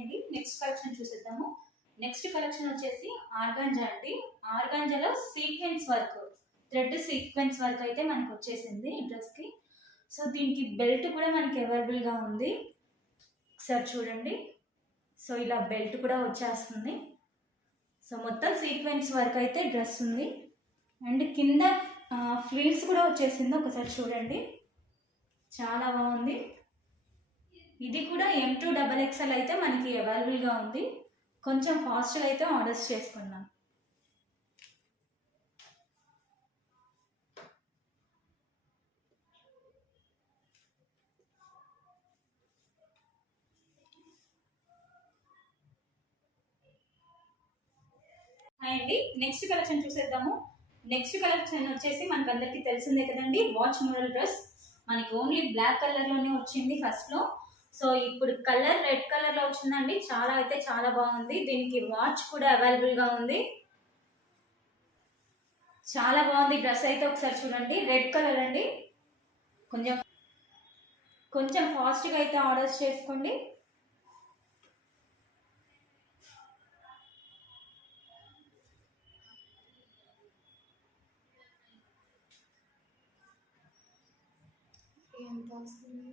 అండి, next collection చూసేద్దాము. Next collection వచ్చేసి ఆర్గాంజా అండి. ఆర్గాంజాలో sequence work, thread sequence work అయితే మనకు వచ్చేసింది ఈ డ్రెస్ కి. సో దీనికి బెల్ట్ కూడా మనకి అవైలబుల్ గా ఉంది, ఒకసారి చూడండి. సో ఇలా బెల్ట్ కూడా వచ్చేస్తుంది. సో మొత్తం సీక్వెన్స్ వర్క్ అయితే డ్రెస్ ఉంది. అండ్ కింద ఫ్లీట్స్ కూడా వచ్చేసింది, ఒకసారి చూడండి. చాలా బాగుంది. ఇది కూడా M2XXL అయితే మనకి అవైలబుల్గా ఉంది. కొంచెం ఫాస్ట్గా అయితే ఆర్డర్స్ చేసుకున్నాం. అండి నెక్స్ట్ కలెక్షన్ చూసేద్దాము. నెక్స్ట్ కలెక్షన్ వచ్చేసి మనకు అందరికీ తెలిసిందే కదండి, వాచ్ మోడల్ డ్రెస్. మనకి ఓన్లీ బ్లాక్ కలర్లోనే వచ్చింది ఫస్ట్లో. సో ఇప్పుడు కలర్ రెడ్ కలర్లో వచ్చిందండి. చాలా అయితే చాలా బాగుంది. దీనికి వాచ్ కూడా అవైలబుల్గా ఉంది. చాలా బాగుంది డ్రెస్ అయితే, ఒకసారి చూడండి. రెడ్ కలర్ అండి. కొంచెం కొంచెం ఫాస్ట్గా అయితే ఆర్డర్స్ చేసుకోండి. ఎంత వస్తుంది?